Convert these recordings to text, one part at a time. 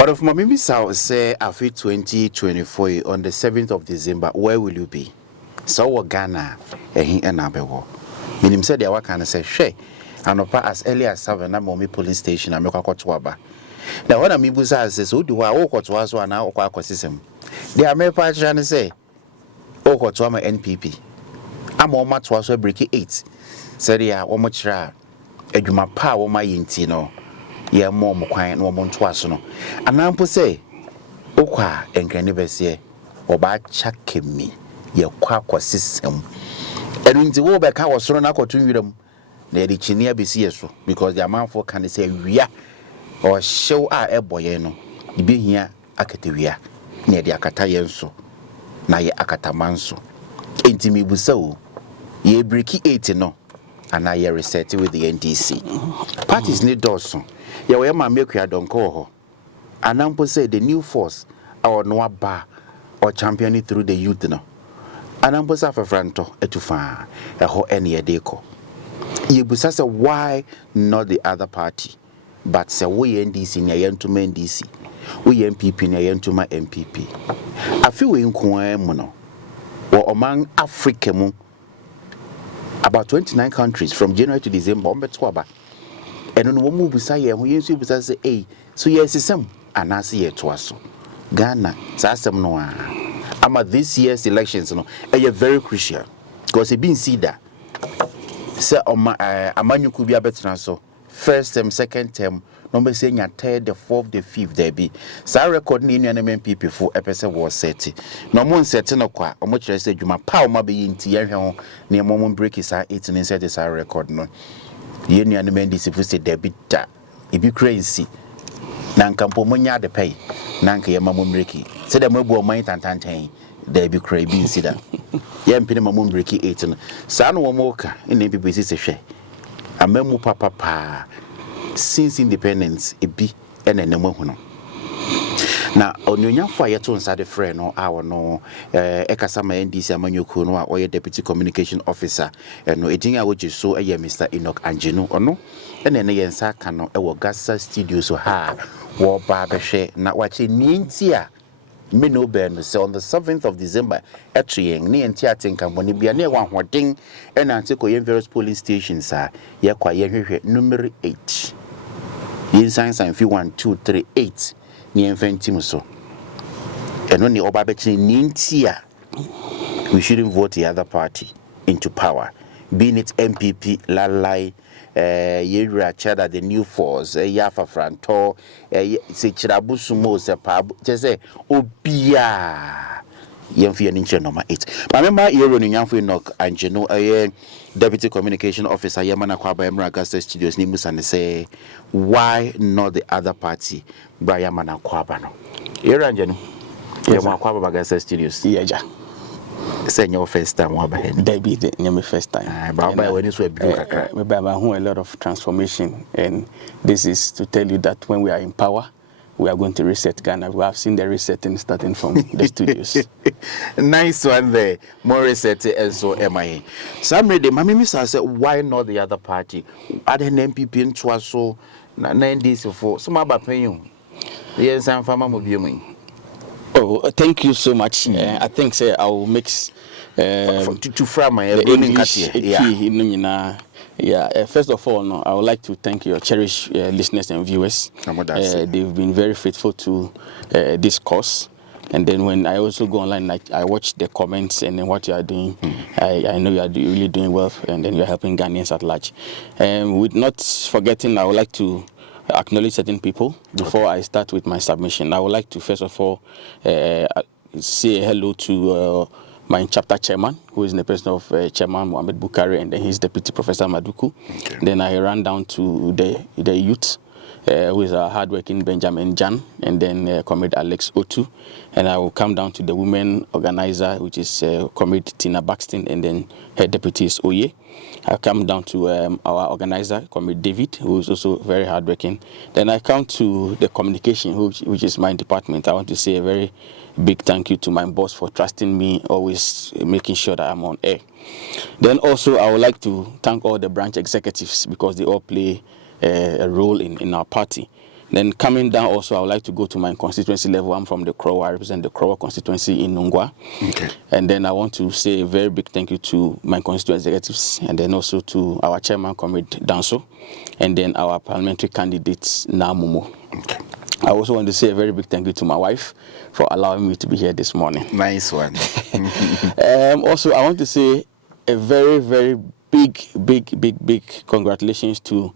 But if my maybe say after 2024 on the 7th of December, where will you be? So Ghana, and Abewo. Minim said the work and say, she, and as early as 7, I'm on police station, I'm going to Waba. Now, when I mean, Buza says, who do I walk to us one hour or system? They are mere part trying to say, oh, to my NPP. I'm on my twas break 8. Said, yeah, one much ra. Eduma power my intino. Ye more quiet no more twas no. And I'm say, Okwa and can never say, or by chucking me, ye quack system. And when the war back, I was thrown out to them. Lady Chinia be so because the amount for can say, we or show our boyeno. You be here, Akatavia, near the Akatayenso, na ye Akatamanso. Intimi buso, ye breaky 8 no, and I ye reset with the NDC. Parties need Dawson. Ye were my milk, I don't call her. And Uncle say the new force, our no bar or championing through the youth no. And Uncle Safa Franto, etufa, a ho any a deco. Ye busasa why not the other party, but say we NDC near to my NDC, we MPP near to my MPP. I feel in Mono or among Africa, about 29 countries from January to December, and on one move beside you, we used to say, hey, so yes, it's some, and I see it to us. Ghana, Sassam Noah. Ama this year's elections, no, are very crucial because it been seen that. Say, Amanu could be a better so. First term, second term, number saying your third, the fourth, the fifth, there be. So record in your MPP for episode was set. No more setting up qua, or much I said, you my power may be in Tier near moment break is 18 inside this record. No, you and the men disappointed there be that. It be crazy. Nankampo Munya the pay, Nanka Yamamum Ricky. Said the mobile mind and tantain. There be crazy incident. Yam Pinamum Ricky 18. San Womoka in the BBC share. A memo papa since independence it be and a nemo. Now, on your young fire to inside the friend or our no Ekasama NDC Amanyukuno or your deputy communication officer, and no eating I would just so a Mr. Enoch Angenu or no, and then again Sakano, a GHASA studio so high, war barbershare, not watching Nintia. Me no ben so on the 7th of December etrieng ni entia company bia na one hoding and antiko yen various polling stations are ye kwa ye hwehwe number 8 yin science and 1 2 3 8 ni enfantim so eno ni oba bechi ni ntia we shouldn't vote the other party into power, being it MPP lalai Yera Chada, the new force, Yafa Franto, say Chirabusumo, Sepab, say, Obia. Yemfi and number 8. My member, you're running Enoch Angenu, a deputy communication officer, Yamana Kwaba Emra GHASA Studios, Nimus, and say, why not the other party, by Yamana Kwabano? You're Angenu, Yamana Kwaba GHASA Studios. Yeah. Say your first time, Debbie, my first time. But when this will be a lot of transformation, and this is to tell you that when we are in power, we are going to reset Ghana. We have seen the resetting starting from the studios. Nice one there. More reset and so am I. Some ready, Mammy Miss said, why not the other party? Other MPP in Twaso, 9 days for some about paying. Yes, I'm from Mobium. Oh, thank you so much. I think I will mix to from my English. Yeah. First of all, no, I would like to thank your cherished listeners and viewers. They've been very faithful to this course. And then when I also go online, I watch the comments and then what you are doing. I know you are really doing well, and then you are helping Ghanaians at large. With not forgetting, I would like to acknowledge certain people before I start with my submission. I would like to first of all say hello to my chapter chairman, who is in the person of Chairman Mohamed Bukari, and then his deputy Professor Maduku. Okay. Then I ran down to the youth, who is a hardworking Benjamin Jan, and then Comrade Alex Otu, and I will come down to the women organizer, which is Comrade Tina Baxton, and then her deputy is Oye. I come down to our organizer, Comrade David, who is also very hardworking. Then I come to the communication, which is my department. I want to say a very big thank you to my boss for trusting me, always making sure that I'm on air. Then also I would like to thank all the branch executives because they all play a role in our party. Then coming down also, I would like to go to my constituency level. I'm from the Krowa. I represent the Krowa constituency in Nungwa. Okay. And then I want to say a very big thank you to my constituent executives, and then also to our chairman, Comrade Danso, and then our parliamentary candidates, Namumo. Okay. I also want to say a very big thank you to my wife for allowing me to be here this morning. Nice one. Also, I want to say a very, very big congratulations to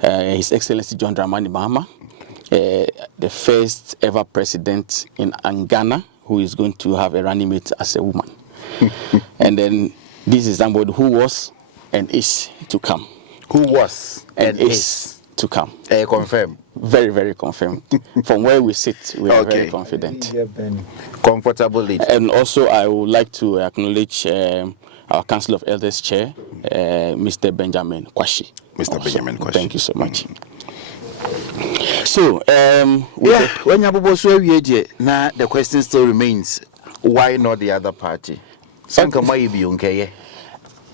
His Excellency John Dramani Mahama, the first ever president in Ghana who is going to have a running mate as a woman. And then this is somebody who was and is to come. Who was and is to come. Confirm. Very, very confirmed. From where we sit, we are very confident. Comfortably. And also, I would like to acknowledge our Council of Elders Chair, Mr. Benjamin Kwashi. Mr. Also, Benjamin Kwashi. Thank you so much. So, when you now the question still remains, why not the other party?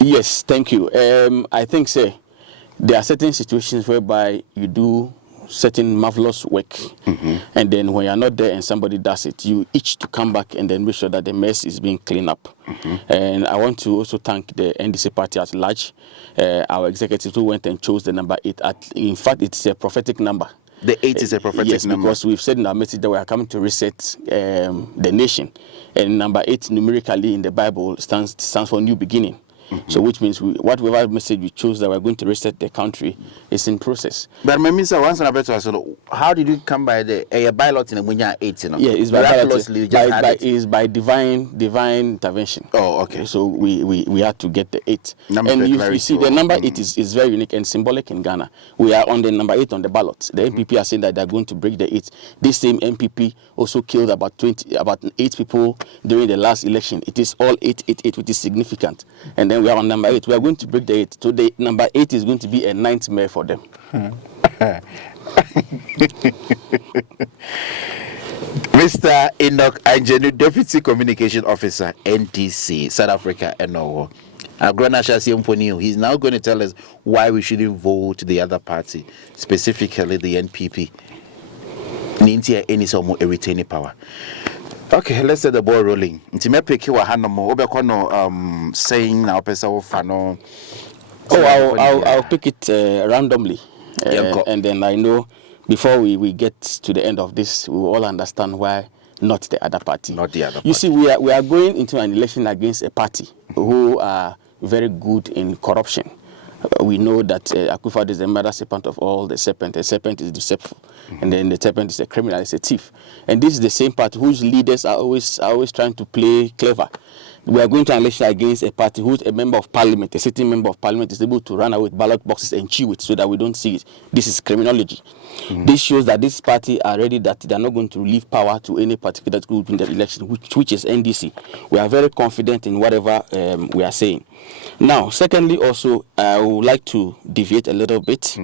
Yes, thank you. I think, say, there are certain situations whereby you do certain marvelous work, and then when you're not there and somebody does it, you itch to come back and then make sure that the mess is being cleaned up. And I want to also thank the NDC party at large, our executives who went and chose the number 8. In fact, it's a prophetic number. The 8 is a prophetic number. Yes, because we've said in our message that we are coming to reset the nation, and number 8 numerically in the Bible stands for new beginning. So which means whatever message we chose that we're going to reset the country is in process. But my Mr. once and better, how did you come by the ballot in the 8? Yeah, it's by divine intervention. Oh, okay. So we had to get the 8. And you see the number 8 is very unique and symbolic in Ghana. We are on the number 8 on the ballot. The MPP are saying that they're going to break the 8. This same MPP also killed about 8 people during the last election. It is all 888, which is significant. And then we are on number 8. We are going to break the 8. So the number 8 is going to be a nightmare for them. Mr. Enoch Angenu, Deputy Communication Officer, NTC, South Africa, NO. He's now going to tell us why we shouldn't vote the other party, specifically the NPP. Nintia any some retaining power. Okay, let's set the ball rolling. Saying now fano. I'll pick it randomly. And then I know before we get to the end of this, we will all understand why not the other party. Not the other party. You see, we are going into an election against a party who are very good in corruption. We know that Akufo is the mother serpent of all the serpent. The serpent is deceitful, and then the serpent is a criminal, is a thief. And this is the same party whose leaders are always trying to play clever. We are going to an election against a party who's a member of parliament, a sitting member of parliament is able to run away with ballot boxes and chew it so that we don't see it. This is criminology. This shows that this party are ready that they are not going to leave power to any particular group in the election, which is NDC. We are very confident in whatever we are saying. Now, secondly, also, I would like to deviate a little bit.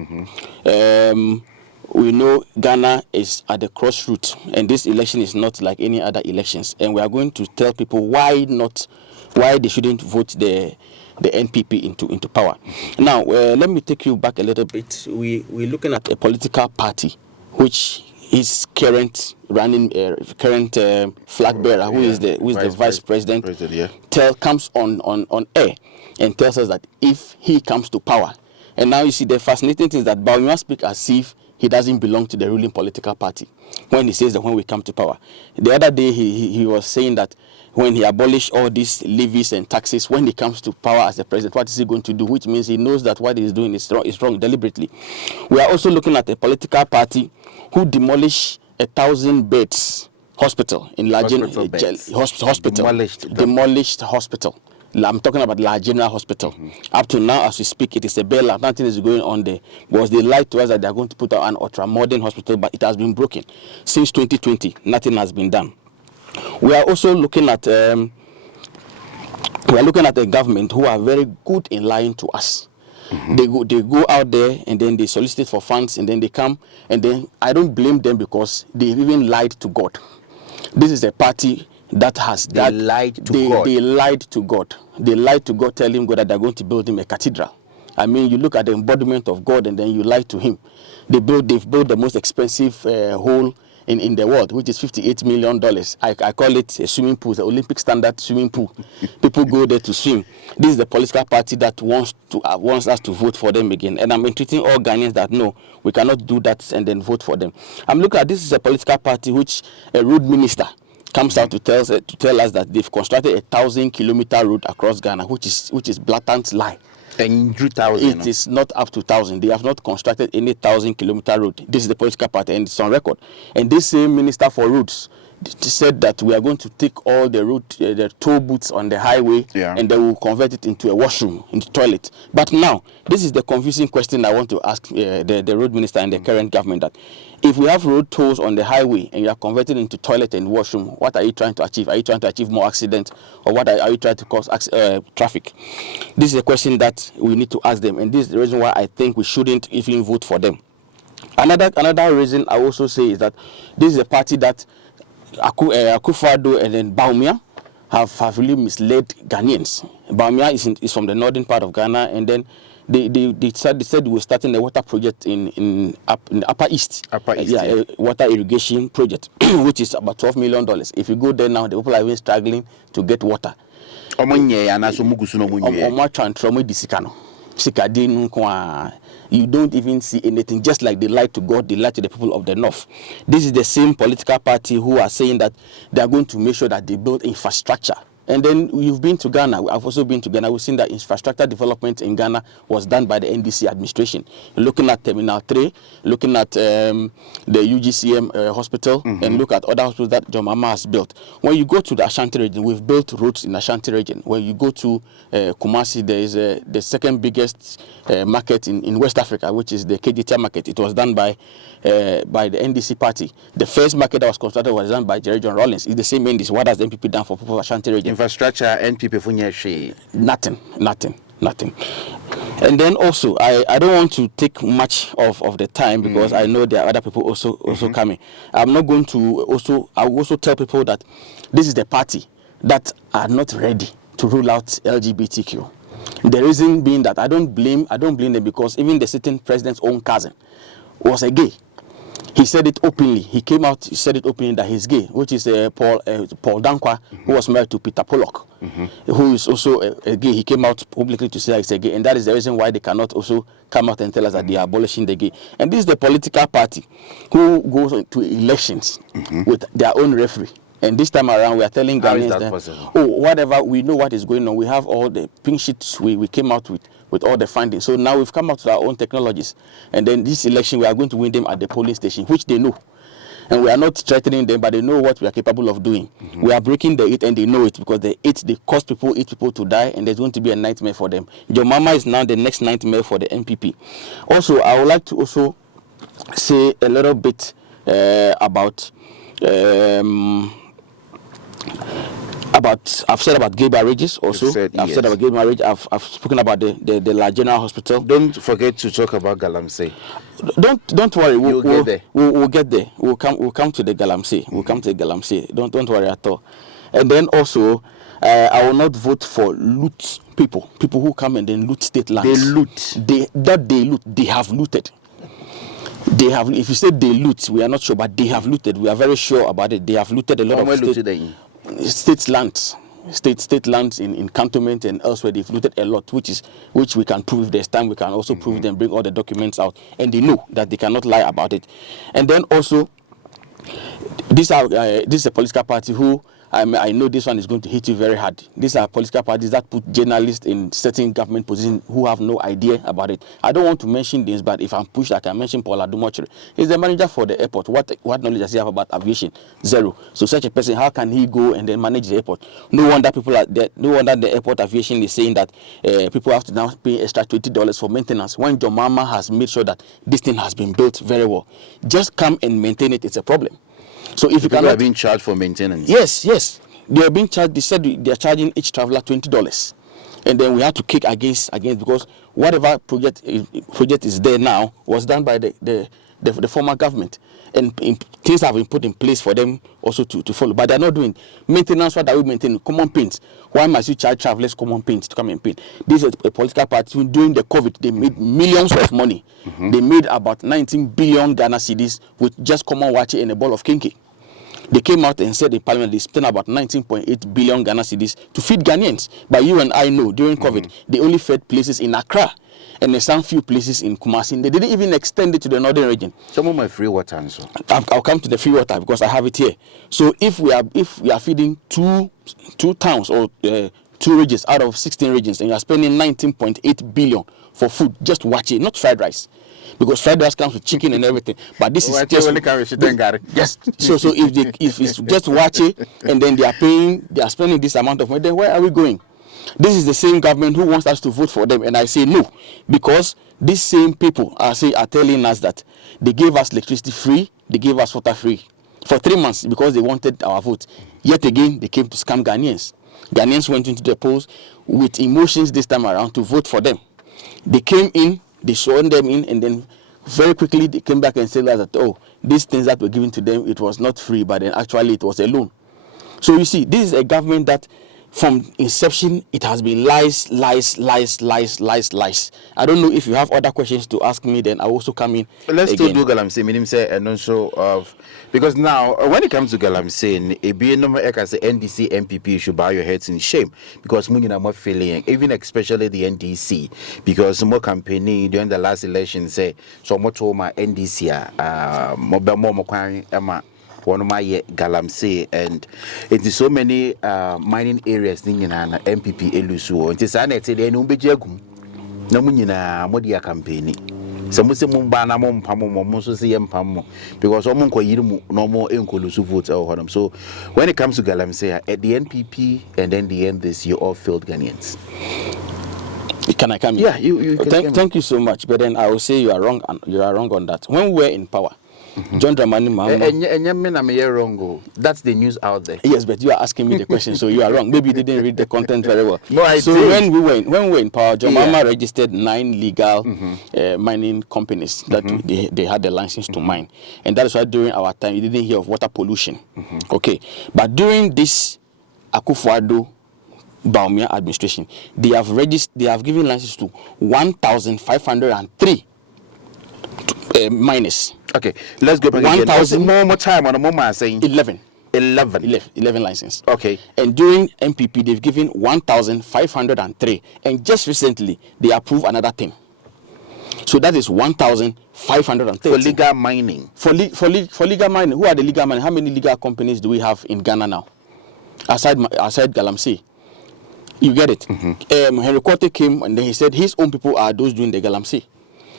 We know Ghana is at the crossroads, and this election is not like any other elections. And we are going to tell people why they shouldn't vote the NPP into power. Now, let me take you back a little bit. We're looking at a political party, which his current flag bearer, who is the vice president, comes on air and tells us that if he comes to power, and now you see the fascinating thing is that Baumia speaks as if he doesn't belong to the ruling political party when he says that when we come to power. The other day he was saying that when he abolished all these levies and taxes, when he comes to power as the president, what is he going to do? Which means he knows that what he's doing is wrong deliberately. We are also looking at a political party who demolished 1,000 beds hospital in demolished hospital. I'm talking about La General Hospital. Up to now, as we speak, it is a bailout. Nothing is going on there. Because they lied to us that they are going to put out an ultra-modern hospital, but it has been broken. Since 2020, nothing has been done. We are also looking at a government who are very good in lying to us. They go out there and then they solicit for funds and then they come and then I don't blame them because they even lied to God. This is a party that has lied to God. They lied to God. They lied to God, telling God that they're going to build him a cathedral. I mean, you look at the embodiment of God and then you lie to him. they've built the most expensive hole in the world, which is $58 million. I call it a swimming pool, the Olympic standard swimming pool. People go there to swim. This is the political party that wants us to vote for them again. And I'm entreating all Ghanaians that no, we cannot do that and then vote for them. I'm looking at this is a political party which a road minister comes out to tell us that they've constructed a 1,000-kilometer road across Ghana, which is blatant lie. And 2,000. It is not up to 1,000. They have not constructed any 1,000-kilometer road. This is the political party, and it's on record. And this same minister for roads said that we are going to take all the road, the toll booths on the highway, and they will convert it into a washroom, into toilet. But now, this is the confusing question I want to ask the road minister and the current government, that if we have road tolls on the highway and you are converted into toilet and washroom, what are you trying to achieve? Are you trying to achieve more accidents, or what are you trying to cause traffic? This is a question that we need to ask them, and this is the reason why I think we shouldn't even vote for them. Another reason I also say is that this is a party that Akufo-Addo and then Bortier have really misled Ghanaians. Bortier is from the northern part of Ghana, and then they said we were starting a water project in the Upper East. A water irrigation project, which is about $12 million. If you go there now, the people are even struggling to get water. You don't even see anything, just like they lie to God, they lie to the people of the north. This is the same political party who are saying that they are going to make sure that they build infrastructure. And then you've been to Ghana. I've also been to Ghana. We've seen that infrastructure development in Ghana was done by the NDC administration. Looking at Terminal 3, looking at the UGCM hospital, and look at other hospitals that John Mahama has built. When you go to the Ashanti region, we've built roads in Ashanti region. When you go to Kumasi, there is the second biggest market in West Africa, which is the KGT market. It was done by the NDC party. The first market that was constructed was done by Jerry John Rawlings. It's the same NDC. What has the NPP done for people of Ashanti region? Infrastructure and people for nothing. And then also, I don't want to take much of the time, because I know there are other people also coming. I'm not going to I will also tell people that this is the party that are not ready to rule out LGBTQ. The reason being that I don't blame them, because even the sitting president's own cousin was a gay. He said it openly. He came out, he said it openly that he's gay, which is Paul Dankwa, who was married to Peter Pollock, who is also a gay. He came out publicly to say he's a gay, and that is the reason why they cannot also come out and tell us that they are abolishing the gay. And this is the political party who goes to elections with their own referee. And this time around, we are telling Ghanaians that, whatever, we know what is going on. We have all the pink sheets we came out with all the findings. So now we've come out with our own technologies. And then this election, we are going to win them at the polling station, which they know. And we are not threatening them, but they know what we are capable of doing. We are breaking the 8, and they know it, because the 8, they cause people to die, and there's going to be a nightmare for them. John Mahama is now the next nightmare for the NPP. Also, I would like to also say a little bit about I've said about gay marriages also. I've said about gay marriage. I've spoken about the La General Hospital. Don't forget to talk about Galamsey. Don't worry. We'll get there. We'll get there. We'll come to the Galamsey. We'll come to the Galamsey. Don't worry at all. And then also, I will not vote for loot people who come and then loot state lands. They loot. They have looted. They have. If you say they loot, we are not sure, but they have looted. We are very sure about it. They have looted a lot of state lands. State lands in cantonment and elsewhere. They've looted a lot, which we can prove. If there's time, we can also prove them, bring all the documents out, and they know that they cannot lie about it. And then also, this is a political party who, I know this one is going to hit you very hard. These are political parties that put journalists in certain government positions who have no idea about it. I don't want to mention this, but if I'm pushed, I can mention Paul Adumochiri. He's the manager for the airport. What knowledge does he have about aviation? Zero. So such a person, how can he go and then manage the airport? No wonder the airport aviation is saying that people have to now pay extra $20 for maintenance, when John Mahama has made sure that this thing has been built very well. Just come and maintain it. It's a problem. So if you cannot, are being charged for maintenance. Yes, they are being charged. They said they are charging each traveler $20, and then we have to kick against because whatever project is there now was done by the the former government, and things have been put in place for them also to follow. But they're not doing maintenance. What are we maintaining? Common paint. Why must you charge travelers common paint to come and paint? This is a political party. During the COVID, they made millions of money. They made about 19 billion Ghana cedis with just common water and a ball of kinky. They came out and said in Parliament they spent about 19.8 billion Ghana cedis to feed Ghanaians. But you and I know during COVID, they only fed places in Accra and there's some few places in Kumasi. They didn't even extend it to the northern region. Some of my free water and so. I'll come to the free water because I have it here. So if we are feeding two towns or 2 regions out of 16 regions, and you are spending 19.8 billion for food, just watch it, not fried rice. Because fried rice comes with chicken and everything, but this is just yes. So if it's just watch it and then they are spending this amount of money, then where are we going? This is the same government who wants us to vote for them, and I say no, because these same people are telling us that they gave us electricity free, they gave us water free for 3 months because they wanted our vote. Yet again, they came to scam Ghanaians. Ghanaians went into the polls with emotions this time around to vote for them. They came in, they sworn them in, and then very quickly they came back and said that, oh, these things that were given to them, it was not free, but then actually it was a loan. So you see, this is a government that from inception, it has been lies. I don't know if you have other questions to ask me, then I also come in. Let's still do Galamsey, meaning say, and also of because now when it comes to Galamsey, a being number as the NDC MPP should bow your heads in shame because we are more failing, even especially the NDC, because more campaigning during the last election say so much to my NDC, more one of my Galamsey, and it is so many mining areas in MPP Elusu. It is an eternal Numbejagum. Namunina Modia campaign. Some Mumbana Mom Pamo, Mososium Pamo, because Omonko no more Enkolusu votes over them. So when it comes to Galamsey, at the NPP and then the end, this you all failed Ghanaians. Can I come in? Yeah, you can thank you so much. But then I will say you are wrong on that. When we were in power, John Dramani Mahama. That's the news out there. Yes, but you are asking me the question, so you are wrong. Maybe you didn't read the content very well. No, I so did. when we were in power, John Mahama registered 9 legal mining companies that they had the license to mine, and that is why during our time you didn't hear of water pollution. Okay, but during this Akufo-Addo Bawumia administration, they have given license to 1,503 miners. Okay, let's go back 1,000 more time on a moment saying 11 license. Okay, and during MPP they've given 1,503, and just recently they approved another 10. So that is 1,530 for legal mining. For legal mining, who are the legal mining? How many legal companies do we have in Ghana now? Aside Galamsey, you get it. Henry Quarter came and then he said his own people are those doing the Galamsey.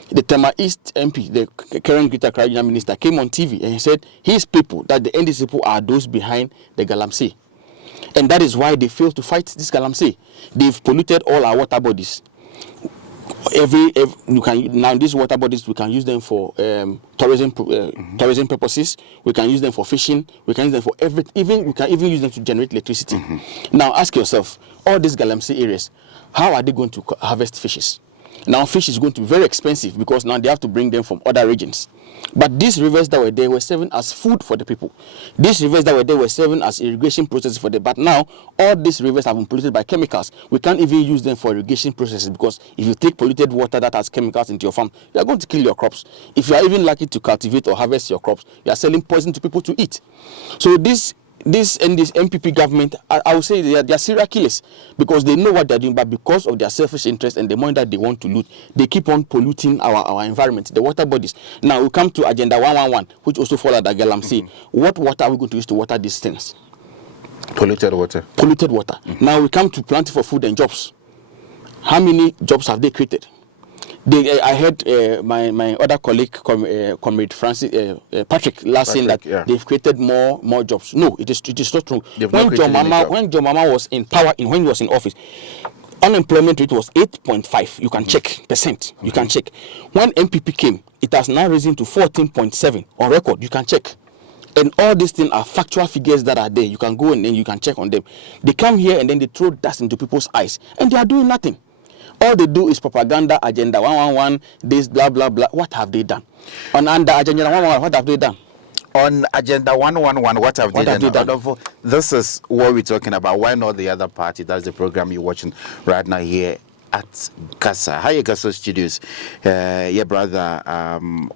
The Tema East MP, the current Greater Accra Regional Minister, came on TV and he said his people, that the NDC people are those behind the Galamsey. And that is why they failed to fight this Galamsey. They've polluted all our water bodies. Now these water bodies, we can use them for tourism purposes. We can use them for fishing. We can use them for everything. We can even use them to generate electricity. Now ask yourself, all these Galamsey areas, how are they going to harvest fishes? Now fish is going to be very expensive because now they have to bring them from other regions. But these rivers that were there were serving as food for the people. These rivers that were there were serving as irrigation processes for them. But now all these rivers have been polluted by chemicals. We can't even use them for irrigation processes because if you take polluted water that has chemicals into your farm, you are going to kill your crops. If you are even lucky to cultivate or harvest your crops, you are selling poison to people to eat. So this MPP government, I would say they are serial killers because they know what they're doing, but because of their selfish interest and the money that they want to loot, they keep on polluting our environment, the water bodies. Now we come to Agenda 111, which also follows the Galamsey. What water are we going to use to water these things? Polluted water. Polluted water. Now we come to planting for food and jobs. How many jobs have they created? I heard my other colleague, Comrade Francis Patrick, saying that they've created more jobs. No, it is not true. When John Mahama was in power, when he was in office, unemployment rate was 8.5. You can check percent. You can check. When MPP came, it has now risen to 14.7 on record. You can check. And all these things are factual figures that are there. You can go and then you can check on them. They come here and then they throw dust into people's eyes, and they are doing nothing. All they do is propaganda, agenda 111, this blah blah blah. What have they done? On under agenda 111, what have they done? On agenda 111, what have they done? This is what we're talking about. Why not the other party? That's the program you're watching right now here at GHASA. Hi, GHASA Studios. Your brother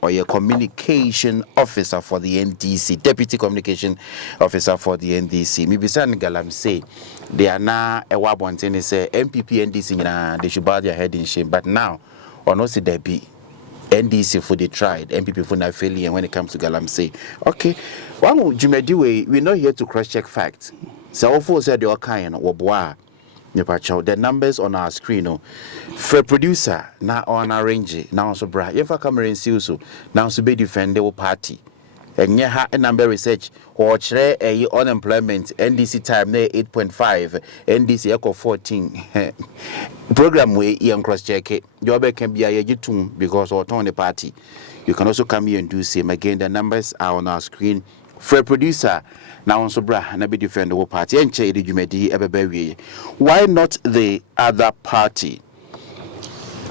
or your communication officer for the NDC, deputy communication officer for the NDC. Maybe San Galam say they are now a wabontin say MPP NDC they should bow their head in shame. But now, or no, see there be NDC for they tried, MPP for not failing, and when it comes to Galam say, okay, well, Jimediwe, we're not here to cross-check facts. So, all said your kind or bois. The numbers on our screen, for producer now on arrange now so bra. If I come and see so now so be defend the party. And yeah, a number research or share a unemployment NDC time 8.5, NDC echo 14. Program way young cross check it. Your back can be a YouTube because or turn the party. You can also come here and do same again. The numbers are on our screen. For producer now so bra and be defend the party and che the Jumedi ever. Why not the other party?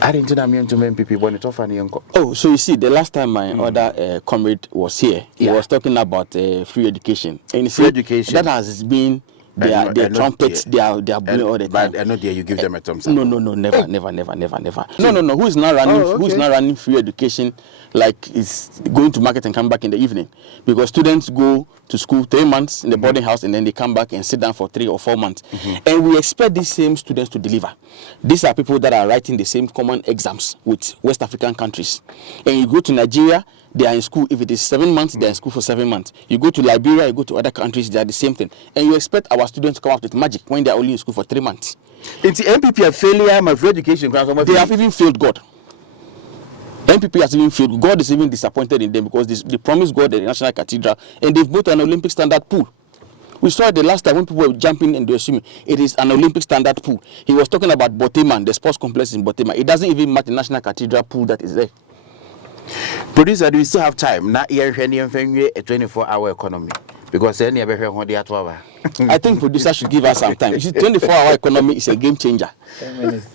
I didn't know to men people when it often uncle. Oh, so you see, the last time my other comrade was here, he was talking about free education. And free education that has been their trumpets, their blowing all the time. But I know there you give them a thumbs up. No, never. No. Who is not running? Who is not running free education? Like is going to market and come back in the evening, because students go to school 3 months in the boarding house and then they come back and sit down for 3 or 4 months, and we expect these same students to deliver. These are people that are writing the same common exams with West African countries, and you go to Nigeria, they are in school. If it is 7 months, they are in school for 7 months. You go to Liberia, you go to other countries, they are the same thing, and you expect our students to come out with magic when they are only in school for 3 months. It's the MPP a failure, my free education. They have even failed God. MPP has even failed. God is even disappointed in them because they promised God the National Cathedral and they've built an Olympic standard pool. We saw it the last time when people were jumping and they were swimming. It is an Olympic standard pool. He was talking about Bortier, the sports complex in Bortier. It doesn't even match the National Cathedral pool that is there. Producer, do we still have time? Not here, a 24-hour economy. Because any ever heard the atwa. I think producer should give us some time. You see, 24-hour economy is a game changer. 10 minutes.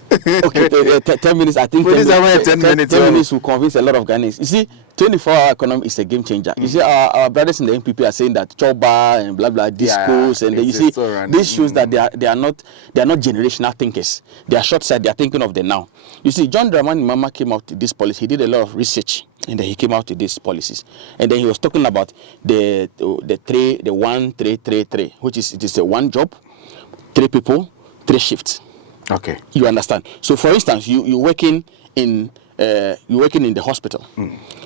Okay, 10 minutes. I think 10 minutes will convince a lot of Ghanaians. You see, 24-hour economy is a game changer. You see, our brothers in the NPP are saying that choba and blah blah discos, and you see, this shows that they are not generational thinkers. They are short-sighted. They are thinking of the now. You see, John Dramani Mahama came out with this policy. He did a lot of research, and then he came out with these policies. And then he was talking about the 1-3-3-3, which is it is a one job, 3 people, 3 shifts. Okay. You understand? So, for instance, you're working in the hospital.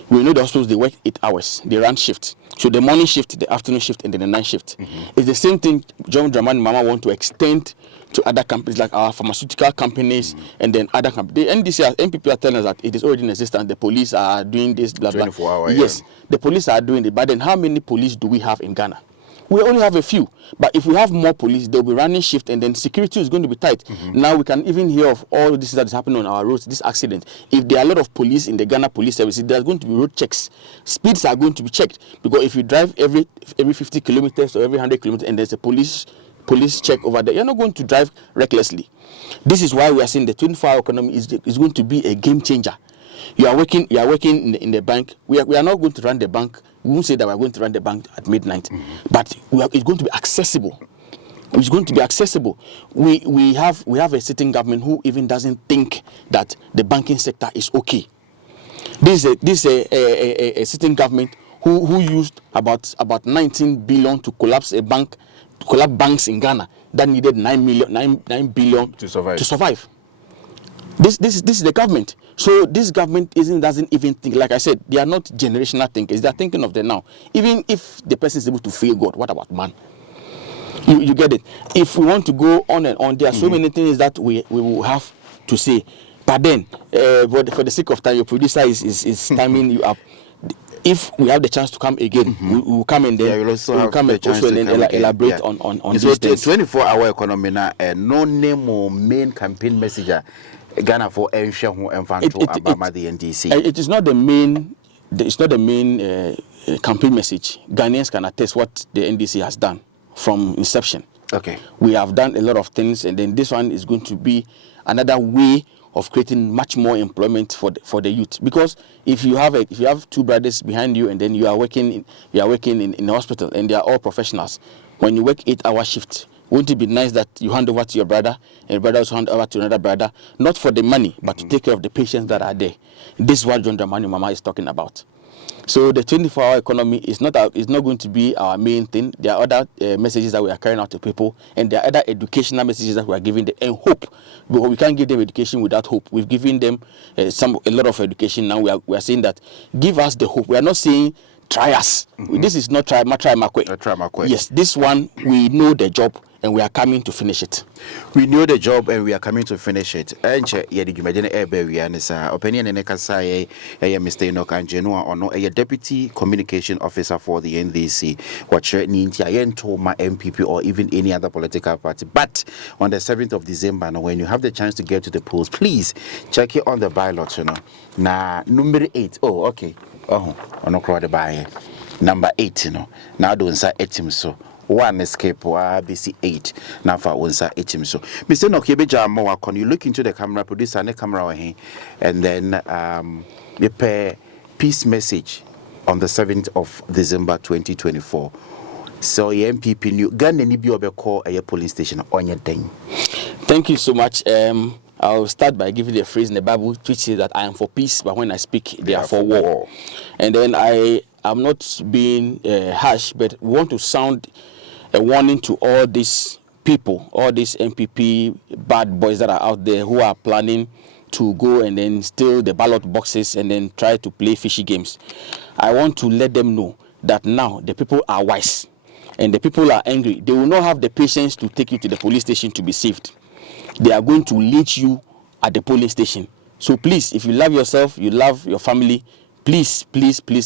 We know the hospitals, they work 8 hours. They run shifts. So the morning shift, the afternoon shift, and then the night shift. It's the same thing John Dramani Mahama want to extend to other companies like our pharmaceutical companies and then other companies. The NDC, NPP are telling us that it is already in existence. The police are doing this, blah, blah. 24 hours. Yes, the police are doing it. But then how many police do we have in Ghana? We only have a few, but if we have more police, they'll be running shift, and then security is going to be tight. Now we can even hear of all this that is happening on our roads, this accident. If there are a lot of police in the Ghana Police Service, there's going to be road checks. Speeds are going to be checked, because if you drive every 50 kilometers or every 100 kilometers and there's a police check over there, you're not going to drive recklessly. This is why we are saying the 24-hour economy is going to be a game changer. You are working in the bank. We are not going to run the bank. We won't say that we are going to run the bank at midnight, but it's going to be accessible. It's going to be accessible. We have a sitting government who even doesn't think that the banking sector is okay. This is a sitting government who used about 19 billion to collapse a bank, to collapse banks in Ghana that needed 9 billion to survive. This is the government. So this government doesn't even think. Like I said, they are not generational thinkers. They are thinking of the now. Even if the person is able to fail God, what about man? You get it. If we want to go on and on, there are so many things that we will have to say. But then, for the sake of time, your producer is timing you up. If we have the chance to come again, we will come and then we'll come and also elaborate on this. So the 24-hour economy now, no name or main campaign message. Ghana for Angenu about the NDC. It is not the main. It's not the main campaign message. Ghanaians can attest what the NDC has done from inception. Okay. We have done a lot of things, and then this one is going to be another way of creating much more employment for the youth. Because if you have two brothers behind you, and then you are working in a hospital, and they are all professionals, when you work 8-hour shift, wouldn't it be nice that you hand over to your brother, and your brother also hand over to another brother, not for the money, but to take care of the patients that are there? This is what John Dramani Mama is talking about. So the 24-hour economy is not going to be our main thing. There are other messages that we are carrying out to people, and there are other educational messages that we are giving them, and hope. Because we can't give them education without hope. We've given them a lot of education. Now we are saying that give us the hope. We are not saying try us. This is not try my quit. Yes, this one we know the job, and we are coming to finish it. We know the job, and we are coming to finish it. Mr. Enoch Angenu or a deputy communication officer for the NDC, my MPP or even any other political party. But on the 7th of December, when you have the chance to get to the polls, please check it on the ballot. Number 8. Oh, okay. Oh, I'm not quite by number 8. Now don't say 8 so. One escape or BC 8 now for one side so Mr. Enoch, can you look into the camera, producer and the camera here, and then you pay peace message on the 7th of December 2024. So MPP new Ghana ni bi call a police station on your thing. Thank you so much. I'll start by giving the phrase in the Bible which says that I am for peace, but when I speak they are for war. And then I'm not being harsh, but we want to sound a warning to all these people, all these MPP bad boys that are out there who are planning to go and then steal the ballot boxes and then try to play fishy games. I want to let them know that now the people are wise and the people are angry. They will not have the patience to take you to the police station to be saved. They are going to lynch you at the polling station. So please, if you love yourself, you love your family, please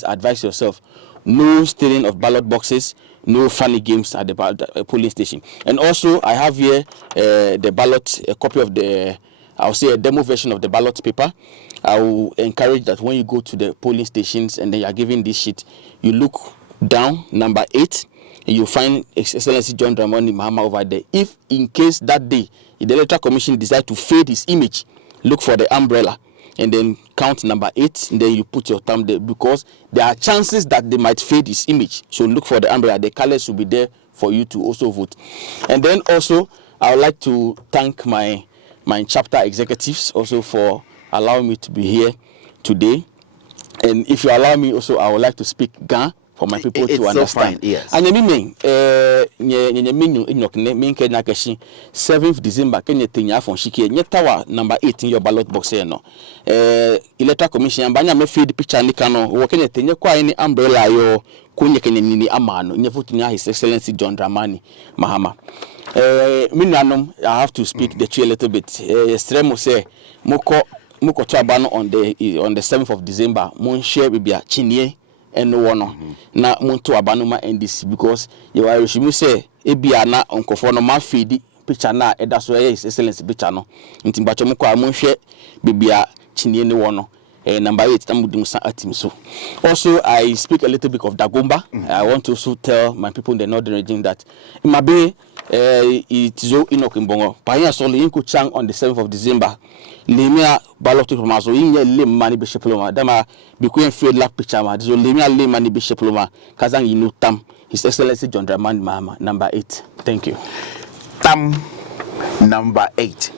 advise yourself. No stealing of ballot boxes, no funny games at the polling station. And also, I have here the ballot, a copy of I'll say a demo version of the ballot paper. I will encourage that when you go to the polling stations and then you are given this sheet, you look down, number 8, and you find His Excellency John Dramani Mahama over there. If in case that day, the Electoral Commission decide to fade his image, look for the umbrella and then count number 8, and then you put your thumb there, because there are chances that they might fade his image. So look for the umbrella. The colors will be there for you to also vote. And then also, I would like to thank my chapter executives also for allowing me to be here today. And if you allow me also, I would like to speak Ga for my people to understand. So fine, yes. And Enoch 7th December Kenya Tenya from Shiki Nyetawa number 8 in your ballot box here no. Electoral Commission banya me feed picture ni kano wo Kenya Tenya kwa any umbrella yo kunye Kenya nini amano nyefutunya His Excellency John Dramani Mahama. I have to speak the truth a little bit. Stremo say moko to abano on the 7th of December mon share bibia chinye and no na muntu abanuma NDC, because you are say ebia na onkofo no ma feed picture na eda so His Excellency picture no nti bacho mko amonhwe bibia chinye ne wono number 8 tamudum sa atim so. Also, I speak a little bit of Dagomba. I want to also tell my people in the northern region that Mabe it's Enoch Mbongo paya so le chang on the 7th of December lemia ballot to mazo inye le mani be sheploma dama bikuen field lap picture ma so lemia le mani be sheploma kazang inu tam His Excellency John Dramani Mahama number 8. Thank you. Tam number 8.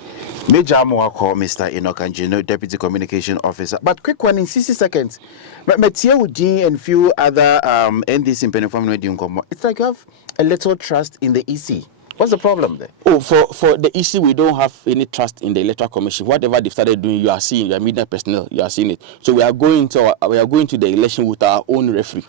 Major Moako, Mr. Enoch Angenu, Deputy Communication Officer. But quick one in 60 seconds. Metia Uji and few other NDC in Penifam. It's like you have a little trust in the EC. What's the problem there? Oh, for the EC, we don't have any trust in the Electoral Commission. Whatever they've started doing, you are seeing. Your media personnel, you are seeing it. So we are going to the election with our own referee.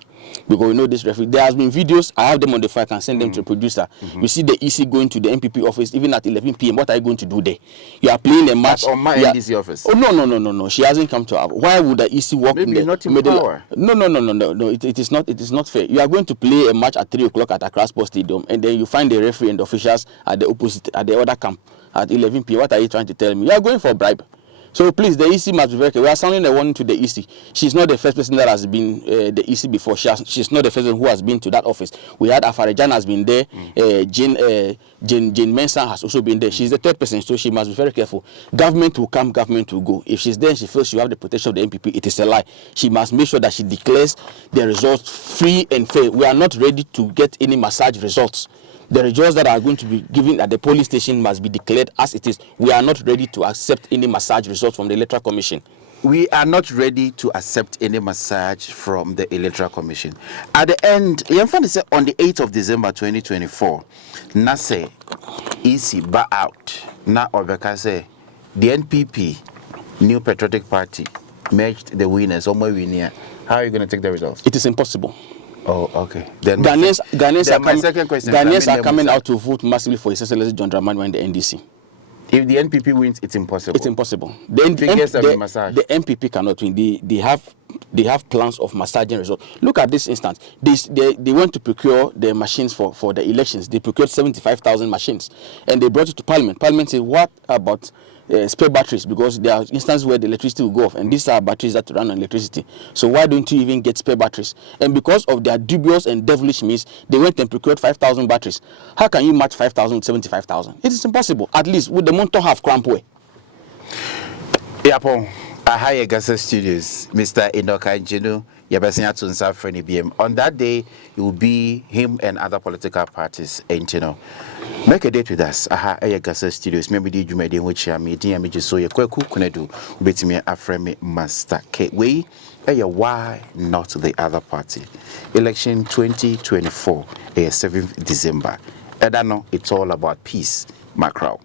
Because we know this referee. There has been videos. I have them on the file. I can send them to the producer. You see the EC going to the MPP office even at 11 p.m. What are you going to do there? You are playing a match. That's on my NDC office. Oh no. She hasn't come to our. Why would the EC walk Maybe in the not in middle? Power. No. It is not. It is not fair. You are going to play a match at 3 o'clock at Accra Sports Stadium, and then you find the referee and the officials at the opposite, at the other camp at 11 p.m. What are you trying to tell me? You are going for a bribe. So please, the EC must be very careful. We are sounding a warning to the EC. She's not the first person that has been the EC before. She's not the first person who has been to that office. We had Afarajan has been there. Jane Mensah has also been there. She's the third person, so she must be very careful. Government will come, government will go. If she's there and she feels she will have the protection of the MPP, it is a lie. She must make sure that she declares the results free and fair. We are not ready to get any massage results. The results that are going to be given at the polling station must be declared as it is. We are not ready to accept any massage results from the Electoral Commission. We are not ready to accept any massage from the Electoral Commission. At the end, on the 8th of December 2024, Nase EC ba out. Na Obeka say the NPP, New Patriotic Party, merged the winners. How are you going to take the results? It is impossible. Oh, okay. Then Ghanaians are coming out to vote massively for His Excellency John Dramani in the NDC. If the NPP wins, it's impossible. It's impossible. The NPP cannot win. They have plans of massaging results. Look at this instance. They went to procure the machines for the elections. They procured 75,000 machines, and they brought it to Parliament. Parliament said, "What about spare batteries?" Because there are instances where the electricity will go off, and these are batteries that run on electricity. So why don't you even get spare batteries? And because of their dubious and devilish means, they went and procured 5,000 batteries. How can you match 5,000 with 75,000? It is impossible. At least with the Monto half crampway. Yapo, Ahaya GHASA Studios, Mr. Enoch Angenu, Yabasinya Tunsa Freni BM. On that day, it will be him and other political parties, and make a date with us. Ahaya GHASA Studios. Maybe the Jumedi which I mean, I just saw your Kweku Kunedu, Betime Afremi Master K. Why not the other party? Election 2024, 7th December. Edano, it's all about peace, Macro.